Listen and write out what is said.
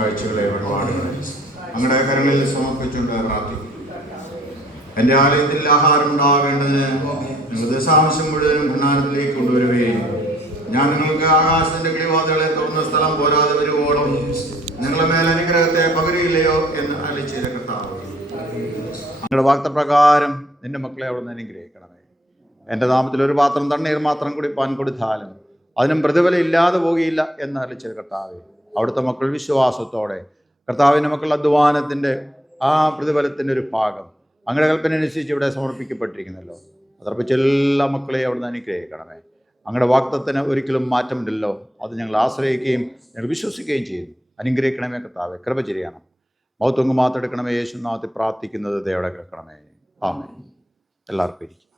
കാഴ്ചകളെ വഴിപാടുകളെ അങ്ങയുടെ കരങ്ങളിൽ സമർപ്പിച്ചുകൊണ്ട് പ്രാർത്ഥിക്കും. എൻ്റെ ആലയത്തിൽ ആഹാരം ഉണ്ടാകേണ്ടതിന് നിങ്ങൾ ദശാംശം മുഴുവനും ഭണ്ഡാരത്തിലേക്ക് കൊണ്ടുവരുകയും ഞാൻ നിങ്ങൾക്ക് ആകാശത്തിൻ്റെ കിളിവാതികളെ തുറന്ന സ്ഥലം പോരാതെ വരുവോളം നിങ്ങളുടെ മേൽ അനുഗ്രഹത്തെ പകരുകയില്ലയോ എന്ന് അരുളിച്ചെയ്ത കർത്താവേ, നിങ്ങളുടെ വാഗ്ദത്തപ്രകാരം നിന്റെ മക്കളെ അവിടെ നിന്ന് അനുഗ്രഹിക്കണമേ. എൻ്റെ നാമത്തിൽ ഒരു പാത്രം തണ്ണീർ മാത്രം കുടിപ്പാൻ കൊടുത്താലും അതിനും പ്രതിഫലം ഇല്ലാതെ പോകുകയില്ല എന്ന് അരുളിച്ചെയ്ത കർത്താവേ, അവിടുത്തെ മക്കൾ വിശ്വാസത്തോടെ കർത്താവിൻ്റെ മക്കളുടെ അധ്വാനത്തിൻ്റെ ആ പ്രതിഫലത്തിൻ്റെ ഒരു ഭാഗം അങ്ങയുടെ കൽപ്പന അനുസരിച്ച് ഇവിടെ സമർപ്പിക്കപ്പെട്ടിരിക്കുന്നല്ലോ. അതർപ്പിച്ച് എല്ലാ മക്കളെയും അവിടെ നിന്ന് അനുഗ്രഹിക്കണമേ. അങ്ങയുടെ വാഗ്ദത്തത്തിന് ഒരിക്കലും മാറ്റമില്ലല്ലോ. അത് ഞങ്ങൾ ആശ്രയിക്കുകയും ഞങ്ങൾ വിശ്വസിക്കുകയും ചെയ്യുന്നു. അനുഗ്രഹിക്കണമേ കർത്താവേ, കൃപ ചെയ്യണം. മൗത്വങ്ങ് മാത്രം എടുക്കണമേ. യേശുനാമത്തിൽ പ്രാർത്ഥിക്കുന്നത് ദയയോടെ കേൾക്കണമേ. ആമേൻ. എല്ലാവർക്കും ഇരിക്കും.